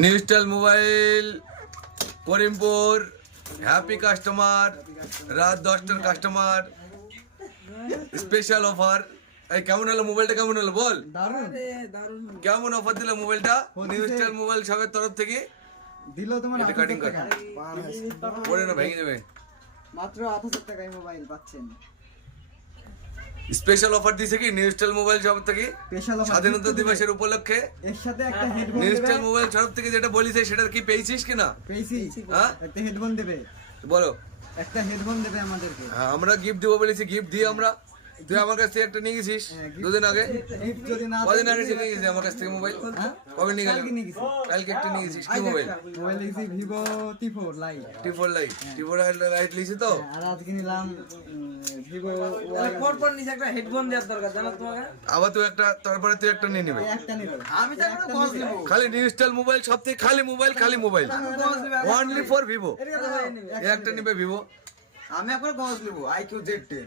New style mobile Karimpur happy customer রাত 10টার customer special offer. এই কেমন হলো মোবাইলটা, কেমন হলো বল? দারুণ কেমন অফার দিল মোবাইলটা নিউ স্টাইল মোবাইল শপের তরফ থেকে? দিল তোমার এটা কাটিং কর, পরে না ভেঙে যাবে। মাত্র 8000 টাকায় মোবাইল পাচ্ছেন। স্পেশাল অফার দিছে কি নিউ স্টাইল মোবাইল শপ থেকে স্পেশাল অফার স্বাধীনতা দিবসের উপলক্ষে। এর সাথে একটা হেডফোন নিউ দেবে। স্টাইল মোবাইল শপ থেকে যেটা বলিছে সেটা কি পেয়েছিস কিনা? পেয়েছি। হ্যাঁ একটা হেডফোন দেবে, বলো। একটা হেডফোন দেবে আমাদেরকে। হ্যাঁ আমরা গিফট দেবো বলেছি, গিফট দিয়ে আমরা, তুই আমার কাছ থেকে একটা নিয়ে গেছিস দুদিন আগে, গিফট যদি না কদিন আগে নিয়ে গেছিস আমার কাছ থেকে মোবাইল? হ্যাঁ? কবে নিয়ে গেল? কালকে নিয়ে গেছি। কালকে একটা নিয়ে গেছিস, কি মোবাইল? মোবাইল লিখছি ভিভো T4 লাইট। টি4 লাইট, টি4 লাইট লিখছি তো। আর আজকে নিলাম ভিভো পর নিচে একটা হেডফোন দেওয়ার দরকার জানো তোমাকে। আবার তুই একটা, তারপরে তুই একটা নিয়ে নিবে। একটা নিলাম। আমি তো একটা বস নেব। খালি নিউ স্টাইল মোবাইল সব থেকে খালি মোবাইল, খালি মোবাইল অনলি ফর ভিভো। একটা নিবে ভিভো। আমি এখন গজ নেব IQ Z10।